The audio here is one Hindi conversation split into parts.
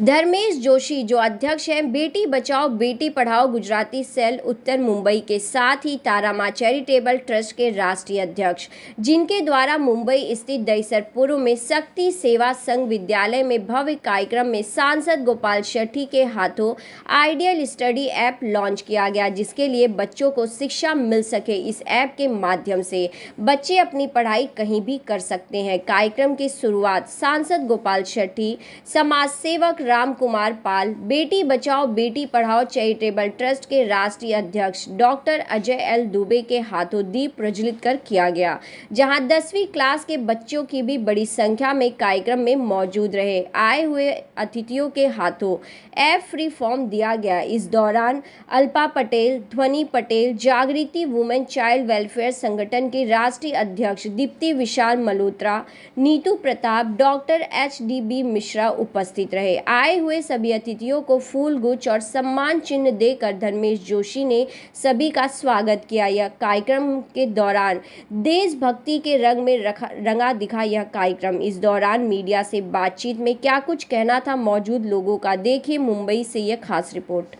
धर्मेश जोशी जो अध्यक्ष हैं बेटी बचाओ बेटी पढ़ाओ गुजराती सेल उत्तर मुंबई के, साथ ही तारामा चैरिटेबल ट्रस्ट के राष्ट्रीय अध्यक्ष, जिनके द्वारा मुंबई स्थित दहीसरपुर में शक्ति सेवा संघ विद्यालय में भव्य कार्यक्रम में सांसद गोपाल शेट्टी के हाथों आइडियल स्टडी ऐप लॉन्च किया गया, जिसके लिए बच्चों को शिक्षा मिल सके। इस ऐप के माध्यम से बच्चे अपनी पढ़ाई कहीं भी कर सकते हैं। कार्यक्रम की शुरुआत सांसद गोपाल शेट्टी, समाज सेवक राम कुमार पाल, बेटी बचाओ बेटी पढ़ाओ चैरिटेबल ट्रस्ट के राष्ट्रीय अध्यक्ष डॉक्टर अजय एल दुबे के हाथों दीप प्रज्वलित कर किया गया, जहां 10वीं क्लास के बच्चों की भी बड़ी संख्या में कार्यक्रम में मौजूद रहे। आए हुए अतिथियों के हाथों ऐप फ्री फॉर्म दिया गया। इस दौरान अल्पा पटेल, ध्वनि पटेल, जागृति वुमेन चाइल्ड वेलफेयर संगठन के राष्ट्रीय अध्यक्ष दीप्ति विशाल मल्होत्रा, नीतू प्रताप, डॉक्टर HDB मिश्रा उपस्थित रहे। आए हुए सभी अतिथियों को फूल गुच्छ और सम्मान चिन्ह देकर धर्मेश जोशी ने सभी का स्वागत किया। यह कार्यक्रम के दौरान देशभक्ति के रंग में रंगा दिखा यह कार्यक्रम। इस दौरान मीडिया से बातचीत में क्या कुछ कहना था मौजूद लोगों का, देखिए मुंबई से यह खास रिपोर्ट।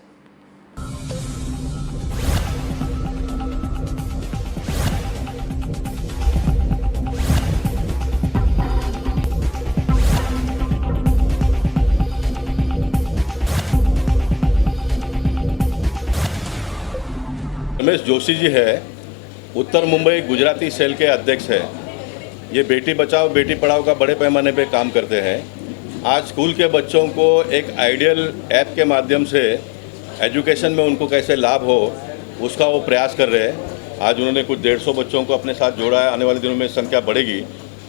धर्मेश जोशी जी है, उत्तर मुंबई गुजराती सेल के अध्यक्ष है। ये बेटी बचाओ बेटी पढ़ाओ का बड़े पैमाने पे काम करते हैं। आज स्कूल के बच्चों को एक आइडियल ऐप के माध्यम से एजुकेशन में उनको कैसे लाभ हो उसका वो प्रयास कर रहे हैं। आज उन्होंने कुछ 150 बच्चों को अपने साथ जोड़ा है। आने वाले दिनों में संख्या बढ़ेगी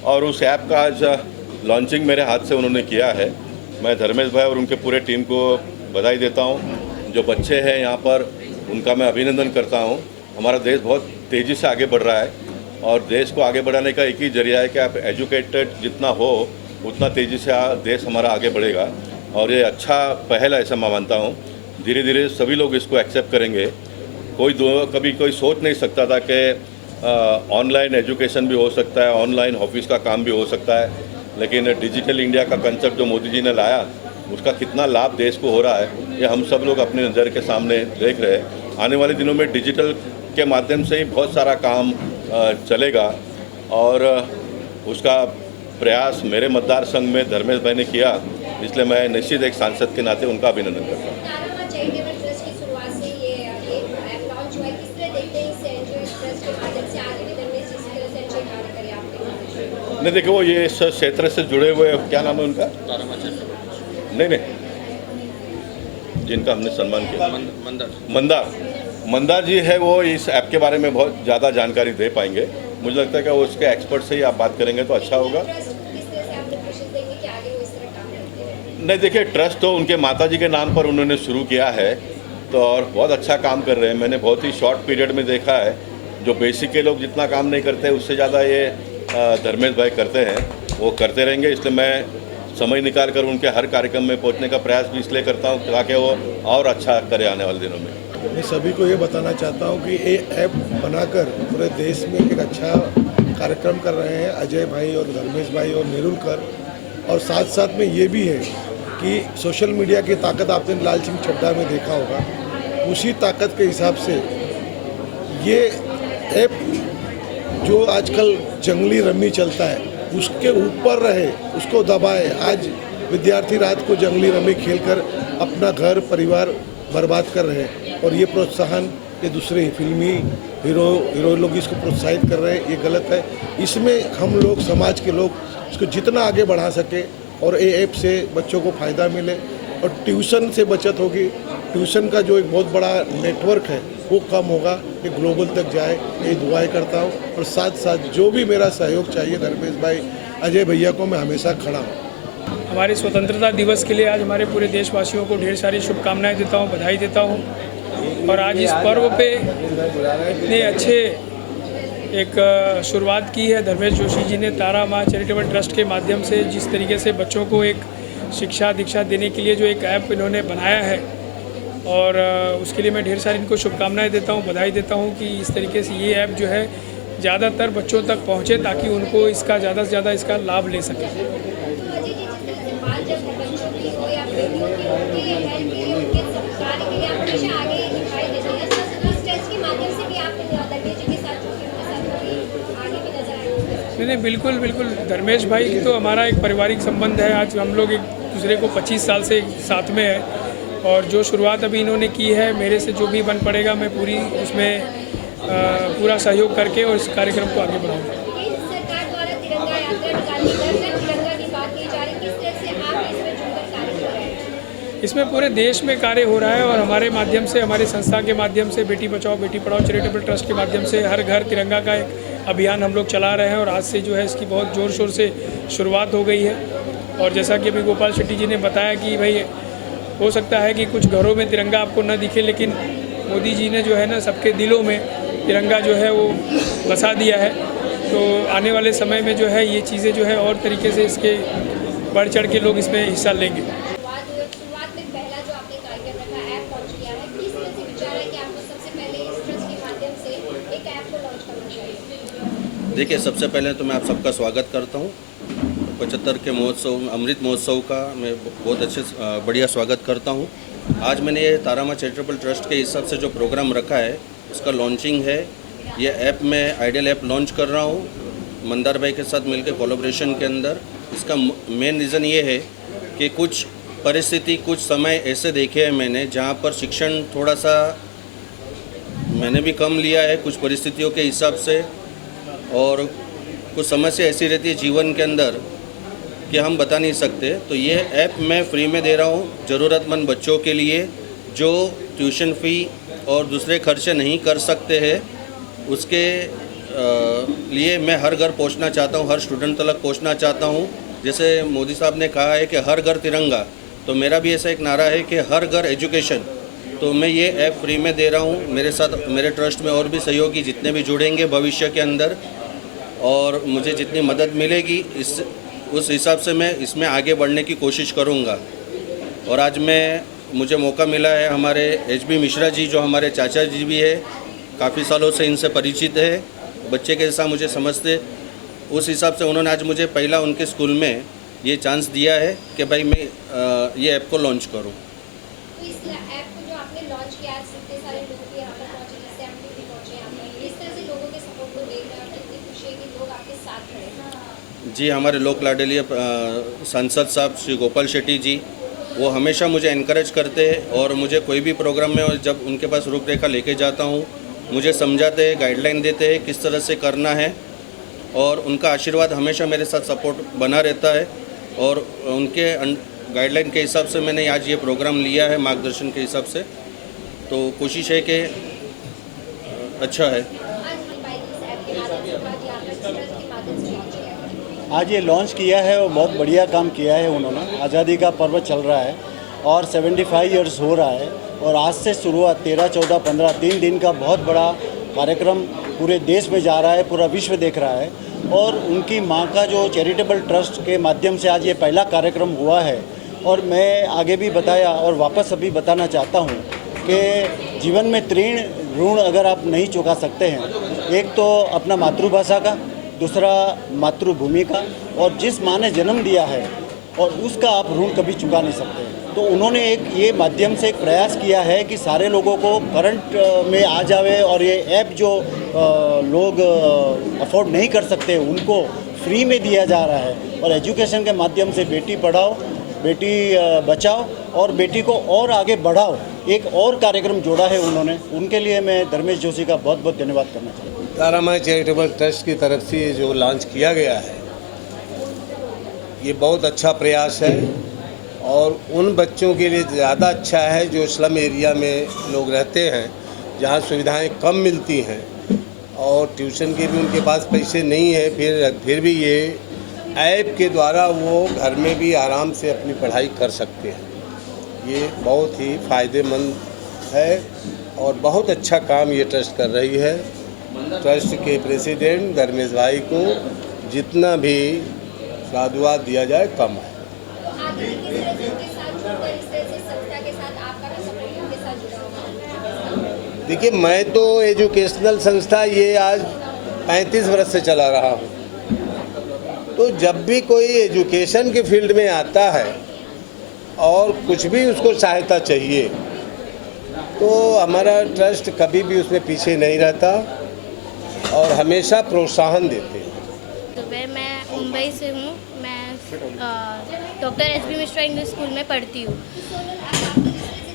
और उस ऐप का आज लॉन्चिंग मेरे हाथ से उन्होंने किया है। मैं धर्मेश भाई और उनके पूरे टीम को बधाई देता हूँ। जो बच्चे हैं यहाँ पर उनका मैं अभिनंदन करता हूँ। हमारा देश बहुत तेज़ी से आगे बढ़ रहा है और देश को आगे बढ़ाने का एक ही जरिया है कि आप एजुकेटेड जितना हो उतना तेज़ी से देश हमारा आगे बढ़ेगा और ये अच्छा पहल है, ऐसा मैं मानता हूँ। धीरे धीरे सभी लोग इसको एक्सेप्ट करेंगे। कभी कोई सोच नहीं सकता था कि ऑनलाइन एजुकेशन भी हो सकता है, ऑनलाइन ऑफिस का काम भी हो सकता है, लेकिन डिजिटल इंडिया का कंसेप्ट जो मोदी जी ने लाया उसका कितना लाभ देश को हो रहा है ये हम सब लोग अपनी नज़र के सामने देख रहे हैं। आने वाले दिनों में डिजिटल के माध्यम से ही बहुत सारा काम चलेगा और उसका प्रयास मेरे मतदार संघ में धर्मेश भाई ने किया, इसलिए मैं निश्चित एक सांसद के नाते उनका अभिनंदन करता हूँ। नहीं देखिए, वो ये इस क्षेत्र से जुड़े हुए, क्या नाम है उनका? नहीं, जिनका हमने सम्मान किया, मंदार जी है, वो इस ऐप के बारे में बहुत ज़्यादा जानकारी दे पाएंगे। मुझे लगता है कि वो उसके एक्सपर्ट से ही आप बात करेंगे तो अच्छा होगा। नहीं देखिए, ट्रस्ट तो उनके माताजी के नाम पर उन्होंने शुरू किया है तो और बहुत अच्छा काम कर रहे हैं। मैंने बहुत ही शॉर्ट पीरियड में देखा है, जो बेसिक के लोग जितना काम नहीं करते उससे ज़्यादा ये धर्मेश भाई करते हैं, वो करते रहेंगे। इसलिए मैं समय निकाल कर उनके हर कार्यक्रम में पहुंचने का प्रयास भी इसलिए करता हूं ताकि वो और अच्छा करे आने वाले दिनों में। मैं सभी को ये बताना चाहता हूं कि ये ऐप बनाकर पूरे देश में एक अच्छा कार्यक्रम कर रहे हैं अजय भाई और धर्मेश भाई और निरुलकर। और साथ साथ में ये भी है कि सोशल मीडिया की ताकत आपने लाल सिंह चड्ढा में देखा होगा, उसी ताकत के हिसाब से ये ऐप जो आजकल जंगली रम्मी चलता है उसके ऊपर रहे, उसको दबाए। आज विद्यार्थी रात को जंगली रमी खेलकर अपना घर परिवार बर्बाद कर रहे हैं और ये प्रोत्साहन ये दूसरे फिल्मी हीरो लोग इसको प्रोत्साहित कर रहे हैं, ये गलत है। इसमें हम लोग समाज के लोग इसको जितना आगे बढ़ा सके और ये ऐप से बच्चों को फ़ायदा मिले और ट्यूशन से बचत होगी। ट्यूशन का जो एक बहुत बड़ा नेटवर्क है वो कम होगा, ये ग्लोबल तक जाए, ये दुआएं करता हूँ। और साथ साथ जो भी मेरा सहयोग चाहिए धर्मेश भाई अजय भैया को मैं हमेशा खड़ा हूँ। हमारे स्वतंत्रता दिवस के लिए आज हमारे पूरे देशवासियों को ढेर सारी शुभकामनाएं देता हूँ, बधाई देता हूँ। और आज इस पर्व पे इतने अच्छे एक शुरुआत की है धर्मेश जोशी जी ने तारा माँ चैरिटेबल ट्रस्ट के माध्यम से। जिस तरीके से बच्चों को एक शिक्षा दीक्षा देने के लिए जो एक ऐप इन्होंने बनाया है और उसके लिए मैं ढेर सारी इनको शुभकामनाएं देता हूं, बधाई देता हूं कि इस तरीके से ये ऐप जो है ज़्यादातर बच्चों तक पहुंचे ताकि उनको इसका ज़्यादा से ज़्यादा इसका लाभ ले सकें। बेटियों की उनके हेल्प के लिए उनके कार्य के लिए आप हमेशा आगे दिखाई देते हैं। इस टेस्ट के माध्यम से भी आप धर्मेश जी के साथ उनके साथ आगे भी नजर आए। नहीं, बिल्कुल बिल्कुल। धर्मेश भाई की तो हमारा एक पारिवारिक संबंध है। आज हम लोग एक दूसरे को 25 साल से साथ में है और जो शुरुआत अभी इन्होंने की है, मेरे से जो भी बन पड़ेगा मैं पूरी उसमें पूरा सहयोग करके और इस कार्यक्रम को आगे बढ़ाऊंगा। सरकार द्वारा तिरंगा यात्रा निकालने घर तिरंगा की बात की जा रही है, किस तरह से आप इसमें जुड़कर कार्य कर रहे हैं? इसमें पूरे देश में कार्य हो रहा है और हमारे माध्यम से, हमारी संस्था के माध्यम से, बेटी बचाओ बेटी पढ़ाओ चैरिटेबल ट्रस्ट के माध्यम से हर घर तिरंगा का एक अभियान हम लोग चला रहे हैं और आज से जो है इसकी बहुत ज़ोर शोर से शुरुआत हो गई है। और जैसा कि अभी गोपाल शेट्टी जी ने बताया कि भाई हो सकता है कि कुछ घरों में तिरंगा आपको न दिखे, लेकिन मोदी जी ने जो है ना सबके दिलों में तिरंगा जो है वो बसा दिया है। तो आने वाले समय में जो है ये चीज़ें जो है और तरीके से इसके बढ़ चढ़ के लोग इसमें हिस्सा लेंगे। शुरुआत में पहला जो आपने कार्यक्रम रखा, ऐप लॉन्च किया है, किस तरह से विचार है कि आपको सबसे पहले इस ट्रस्ट के माध्यम से एक ऐप को लॉन्च करना चाहिए? देखिए, सबसे पहले तो मैं आप सबका स्वागत करता हूँ 75 के महोत्सव, अमृत महोत्सव का मैं बहुत अच्छे बढ़िया स्वागत करता हूँ। आज मैंने ये तारामा चैरिटेबल ट्रस्ट के हिसाब से जो प्रोग्राम रखा है उसका लॉन्चिंग है। ये ऐप मैं आइडियल ऐप लॉन्च कर रहा हूँ मंदार भाई के साथ मिलकर कोलैबोरेशन के अंदर। इसका मेन रीज़न ये है कि कुछ परिस्थिति, कुछ समय ऐसे देखे हैं मैंने जहाँ पर शिक्षण थोड़ा सा मैंने भी कम लिया है कुछ परिस्थितियों के हिसाब से, और कुछ समस्या ऐसी रहती है जीवन के अंदर कि हम बता नहीं सकते। तो ये ऐप मैं फ्री में दे रहा हूँ ज़रूरतमंद बच्चों के लिए जो ट्यूशन फ़ी और दूसरे खर्चे नहीं कर सकते हैं। उसके लिए मैं हर घर पहुँचना चाहता हूँ, हर स्टूडेंट तक पहुँचना चाहता हूँ। जैसे मोदी साहब ने कहा है कि हर घर तिरंगा, तो मेरा भी ऐसा एक नारा है कि हर घर एजुकेशन। तो मैं ये ऐप फ्री में दे रहा हूँ। मेरे साथ मेरे ट्रस्ट में और भी सहयोगी जितने भी जुड़ेंगे भविष्य के अंदर, और मुझे जितनी मदद मिलेगी उस हिसाब से मैं इसमें आगे बढ़ने की कोशिश करूँगा। और आज मुझे मौका मिला है, हमारे HB मिश्रा जी जो हमारे चाचा जी भी है, काफ़ी सालों से इनसे परिचित है, बच्चे के जैसा मुझे समझते, उस हिसाब से उन्होंने आज मुझे पहला उनके स्कूल में ये चांस दिया है कि भाई मैं ये ऐप को लॉन्च करूँ। तो इस ऐप को जो आपने लॉन्च किया है, इतने सारे लोग भी यहाँ पर पहुँचे, जैसे हम भी पहुँचे यहाँ पर, इस तरह से लोगों के सपोर्ट को देख रहे हैं और कितनी खुशी है कि लोग आपके साथ खड़े हैं। जी, हमारे लोक लाडलिया सांसद साहब श्री गोपाल शेट्टी जी, वो हमेशा मुझे इनकरेज करते हैं और मुझे कोई भी प्रोग्राम में जब उनके पास रूपरेखा लेके जाता हूँ, मुझे समझाते हैं, गाइडलाइन देते हैं किस तरह से करना है, और उनका आशीर्वाद हमेशा मेरे साथ सपोर्ट बना रहता है। और उनके गाइडलाइन के हिसाब से मैंने आज ये प्रोग्राम लिया है, मार्गदर्शन के हिसाब से, तो कोशिश है कि अच्छा है। आज ये लॉन्च किया है और बहुत बढ़िया काम किया है उन्होंने। आज़ादी का पर्व चल रहा है और 75 इयर्स हो रहा है, और आज से शुरुआत 13, 14, 15 3 दिन का बहुत बड़ा कार्यक्रम पूरे देश में जा रहा है, पूरा विश्व देख रहा है। और उनकी माँ का जो चैरिटेबल ट्रस्ट के माध्यम से आज ये पहला कार्यक्रम हुआ है। और मैं आगे भी बताया और वापस अभी बताना चाहता हूँ कि जीवन में 3 ऋण अगर आप नहीं चुका सकते हैं, एक तो अपना मातृभाषा का, दूसरा मातृभूमि का, और जिस माँ ने जन्म दिया है और उसका आप ऋण कभी चुका नहीं सकते। तो उन्होंने एक ये माध्यम से एक प्रयास किया है कि सारे लोगों को करंट में आ जावे, और ये ऐप जो लोग अफोर्ड नहीं कर सकते उनको फ्री में दिया जा रहा है। और एजुकेशन के माध्यम से बेटी पढ़ाओ बेटी बचाओ और बेटी को और आगे बढ़ाओ, एक और कार्यक्रम जोड़ा है उन्होंने। उनके लिए मैं धर्मेश जोशी का बहुत बहुत धन्यवाद करना चाहता हूँ। तारामा चैरिटेबल ट्रस्ट की तरफ से जो लॉन्च किया गया है, ये बहुत अच्छा प्रयास है और उन बच्चों के लिए ज़्यादा अच्छा है जो स्लम एरिया में लोग रहते हैं, जहाँ सुविधाएं कम मिलती हैं और ट्यूशन के भी उनके पास पैसे नहीं है। फिर भी ये ऐप के द्वारा वो घर में भी आराम से अपनी पढ़ाई कर सकते हैं। ये बहुत ही फ़ायदेमंद है और बहुत अच्छा काम ये ट्रस्ट कर रही है। ट्रस्ट के प्रेसिडेंट धर्मेश भाई को जितना भी साधुवाद दिया जाए कम है। देखिए, मैं तो एजुकेशनल संस्था ये आज 35 वर्ष से चला रहा हूँ, तो जब भी कोई एजुकेशन के फील्ड में आता है और कुछ भी उसको सहायता चाहिए तो हमारा ट्रस्ट कभी भी उसमें पीछे नहीं रहता और हमेशा प्रोत्साहन देते हैं। तो मैं मुंबई से हूँ। मैं doctor S.B.. Mishra English school में पढ़ती हूँ।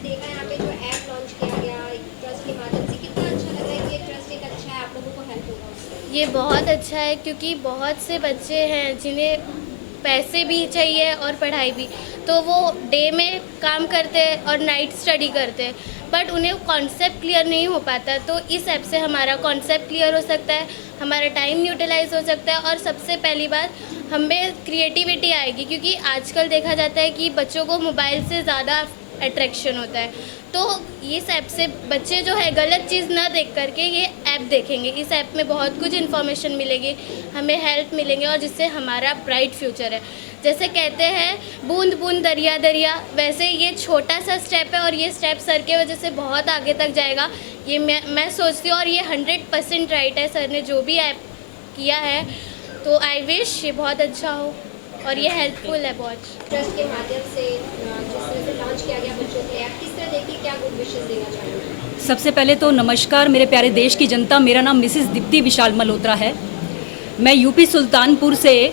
देखा यहाँ पे जो ऐप लॉन्च किया गया ट्रस्ट के माध्यम से, कितना अच्छा लग रहा है कि ये ट्रस्ट एक अच्छा है, आप लोगों को हेल्प होगा उससे? ये बहुत अच्छा है क्योंकि बहुत से बच्चे हैं जिन्हें पैसे भी चाहिए और पढ़ाई भी, तो वो डे में काम करते हैं और नाइट स्टडी करते हैं, बट उन्हें कॉन्सेप्ट क्लियर नहीं हो पाता। तो इस ऐप से हमारा कॉन्सेप्ट क्लियर हो सकता है, हमारा टाइम यूटिलाइज हो सकता है और सबसे पहली बात हमें क्रिएटिविटी आएगी, क्योंकि आजकल देखा जाता है कि बच्चों को मोबाइल से ज़्यादा अट्रैक्शन होता है। तो इस ऐप से बच्चे जो है गलत चीज़ ना देख करके ये ऐप देखेंगे। इस ऐप में बहुत कुछ इन्फॉर्मेशन मिलेगी, हमें हेल्प मिलेंगे और जिससे हमारा ब्राइट फ्यूचर है। जैसे कहते हैं बूंद बूंद दरिया दरिया, वैसे ये छोटा सा स्टेप है और ये स्टेप सर के वजह से बहुत आगे तक जाएगा, ये मैं सोचती हूँ। और ये 100% राइट है, सर ने जो भी ऐप किया है, तो आई विश ये बहुत अच्छा हो और ये हेल्पफुल है बहुत। ट्रस्ट के माध्यम से जिस तरह से लॉन्च किया गया बच्चों के लिए, आप किस तरह देखिए, क्या गुड विशेस देना चाहेंगे? सबसे पहले तो नमस्कार मेरे प्यारे देश की जनता, मेरा नाम मिसिस दीप्ति विशाल मल्होत्रा है। मैं यूपी सुल्तानपुर से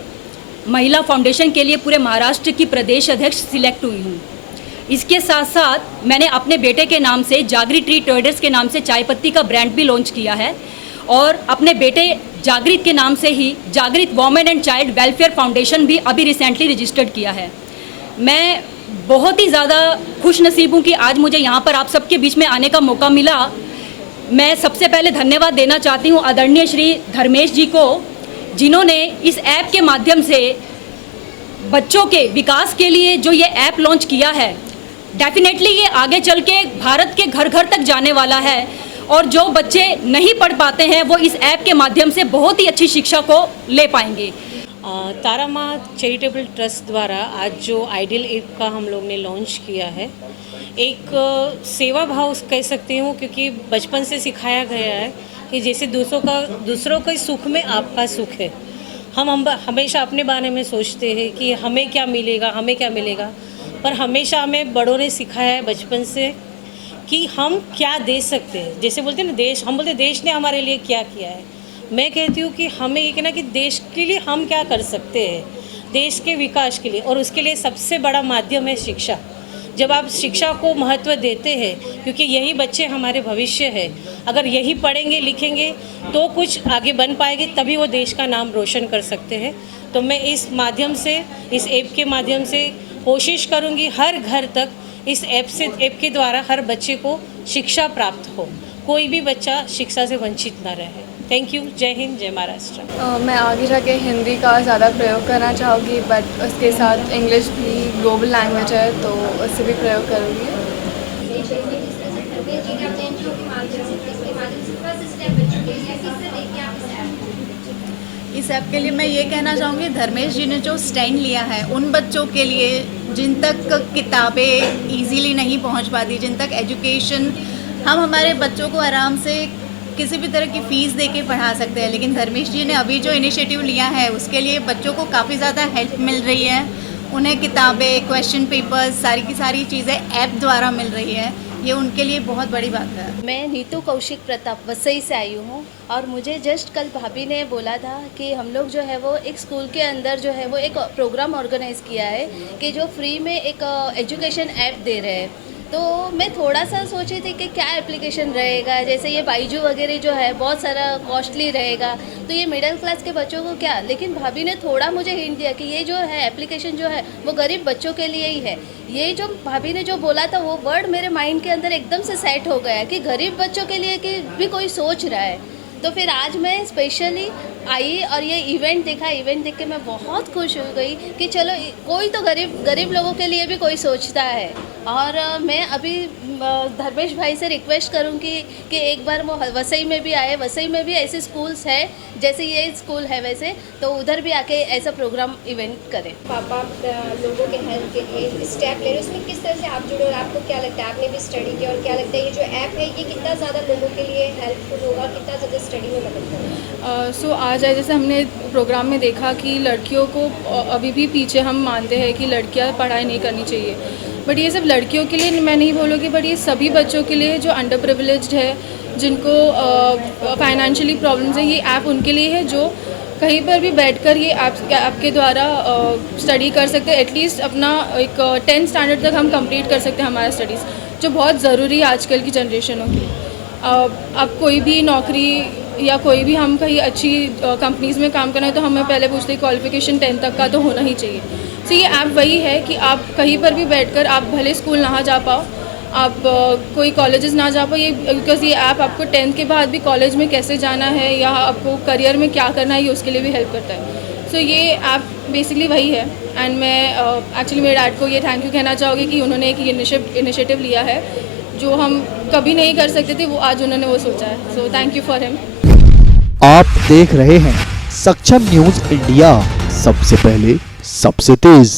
महिला फाउंडेशन के लिए पूरे महाराष्ट्र की प्रदेश अध्यक्ष सिलेक्ट हुई हूँ। इसके साथ साथ मैंने अपने बेटे के नाम से जागृत ट्री ट्रेडर्स के नाम से चाय पत्ती का ब्रांड भी लॉन्च किया है और अपने बेटे जागृत के नाम से ही जागृत women and child welfare foundation भी अभी रिसेंटली रजिस्टर्ड किया है। मैं बहुत ही ज़्यादा खुश नसीब हूँ कि आज मुझे यहाँ पर आप सबके बीच में आने का मौका मिला। मैं सबसे पहले धन्यवाद देना चाहती हूँ आदरणीय श्री धर्मेश जी को, जिन्होंने इस ऐप के माध्यम से बच्चों के विकास के लिए जो ये ऐप लॉन्च किया है, डेफिनेटली ये आगे चल के भारत के घर घर तक जाने वाला है और जो बच्चे नहीं पढ़ पाते हैं वो इस ऐप के माध्यम से बहुत ही अच्छी शिक्षा को ले पाएंगे। तारा माँ चैरिटेबल ट्रस्ट द्वारा आज जो आइडियल ऐप का हम लोग ने लॉन्च किया है, एक सेवा भाव कह सकती हूँ, क्योंकि बचपन से सिखाया गया है कि जैसे दूसरों के सुख में आपका सुख है। हम हमेशा अपने बारे में सोचते हैं कि हमें क्या मिलेगा, पर हमेशा हमें बड़ों ने सिखाया है बचपन से कि हम क्या दे सकते हैं। जैसे बोलते हैं ना, हम बोलते देश ने हमारे लिए क्या किया है। मैं कहती हूँ कि हमें ये कहना कि देश के लिए हम क्या कर सकते हैं, देश के विकास के लिए, और उसके लिए सबसे बड़ा माध्यम है शिक्षा। जब आप शिक्षा को महत्व देते हैं, क्योंकि यही बच्चे हमारे भविष्य है, अगर यही पढ़ेंगे लिखेंगे तो कुछ आगे बन पाएंगे, तभी वो देश का नाम रोशन कर सकते हैं। तो मैं इस माध्यम से, इस ऐप के माध्यम से कोशिश करूँगी हर घर तक इस ऐप के द्वारा हर बच्चे को शिक्षा प्राप्त हो, कोई भी बच्चा शिक्षा से वंचित ना रहे। Thank you. जय हिंद, जय महाराष्ट्र। मैं आगे जाके हिंदी का ज़्यादा प्रयोग करना चाहूँगी, बट उसके साथ इंग्लिश भी ग्लोबल लैंग्वेज है तो उससे भी प्रयोग करूँगी। इस ऐप के लिए मैं ये कहना चाहूँगी, धर्मेश जी ने जो स्टैंड लिया है उन बच्चों के लिए जिन तक किताबें इजीली नहीं पहुँच पाती, जिन तक एजुकेशन हम हमारे बच्चों को आराम से किसी भी तरह की फ़ीस दे के पढ़ा सकते हैं, लेकिन धर्मेश जी ने अभी जो इनिशिएटिव लिया है उसके लिए बच्चों को काफ़ी ज़्यादा हेल्प मिल रही है। उन्हें किताबें, क्वेश्चन पेपर्स, सारी की सारी चीज़ें ऐप द्वारा मिल रही है। ये उनके लिए बहुत बड़ी बात है। मैं नीतू कौशिक प्रताप वसई से आई हूँ और मुझे जस्ट कल भाभी ने बोला था कि हम लोग जो है वो एक स्कूल के अंदर जो है वो एक प्रोग्राम ऑर्गेनाइज़ किया है कि जो फ्री में एक एजुकेशन ऐप दे रहे हैं। तो मैं थोड़ा सा सोची थी कि क्या एप्लीकेशन रहेगा, जैसे ये बाइजू वगैरह जो है बहुत सारा कॉस्टली रहेगा, तो ये मिडिल क्लास के बच्चों को क्या। लेकिन भाभी ने थोड़ा मुझे हिंट दिया कि ये जो है एप्लीकेशन जो है वो गरीब बच्चों के लिए ही है। ये जो भाभी ने जो बोला था वो वर्ड मेरे माइंड के अंदर एकदम से सेट हो गया कि गरीब बच्चों के लिए कि भी कोई सोच रहा है। तो फिर आज मैं स्पेशली आई और ये इवेंट देखा। इवेंट देख के मैं बहुत खुश हो गई कि चलो कोई तो गरीब लोगों के लिए भी कोई सोचता है। और मैं अभी धर्मेश भाई से रिक्वेस्ट करूँगी कि एक बार वो वसई में भी आए। वसई में भी ऐसे स्कूल्स है जैसे ये स्कूल है वैसे, तो उधर भी आके ऐसा प्रोग्राम इवेंट करें। पापा लोगों के हेल्प के लिए स्टेप ले रहे हैं, उसमें किस तरह से आप जुड़े और आपको क्या लगता है, आपने भी स्टडी किया और क्या लगता है ये जो ऐप है ये कितना ज़्यादा लोगों के लिए हेल्पफुल होगा, कितना ज़्यादा स्टडी में मदद करेगा? सो कहा जाए, जैसे हमने प्रोग्राम में देखा कि लड़कियों को अभी भी पीछे हम मानते हैं कि लड़कियां पढ़ाई नहीं करनी चाहिए, बट ये सिर्फ लड़कियों के लिए मैं नहीं बोलूँगी, बट ये सभी बच्चों के लिए जो अंडर प्रिविलेज्ड है, जिनको फाइनेंशियली प्रॉब्लम्स है, ये ऐप उनके लिए है जो कहीं पर भी बैठकर ये ऐप के द्वारा स्टडी कर सकते हैं। एटलीस्ट अपना एक 10th स्टैंडर्ड तक हम कंप्लीट कर सकते हैं हमारा स्टडीज़, जो बहुत ज़रूरी है आजकल की जनरेशनों की। अब कोई भी नौकरी या कोई भी हम कहीं अच्छी कंपनीज़ में काम करना है तो हमें पहले पूछते हैं क्वालिफिकेशन 10th तक का तो होना ही चाहिए। तो ये ऐप वही है कि आप कहीं पर भी बैठकर, आप भले स्कूल ना जा पाओ, आप कोई कॉलेजेस ना जा पाओ, ये बिकॉज़ ये ऐप आपको 10th के बाद भी कॉलेज में कैसे जाना है या आपको करियर में क्या करना है, ये उसके लिए भी हेल्प करता है। सो ये ऐप बेसिकली वही है। एंड मैं एक्चुअली मेरे डैड को ये थैंक यू कहना चाहूँगी कि उन्होंने एक इनिशिएटिव लिया है जो हम कभी नहीं कर सकते थे, वो आज उन्होंने वो सोचा है। So thank you for him. आप देख रहे हैं सक्षम न्यूज इंडिया, सबसे पहले सबसे तेज।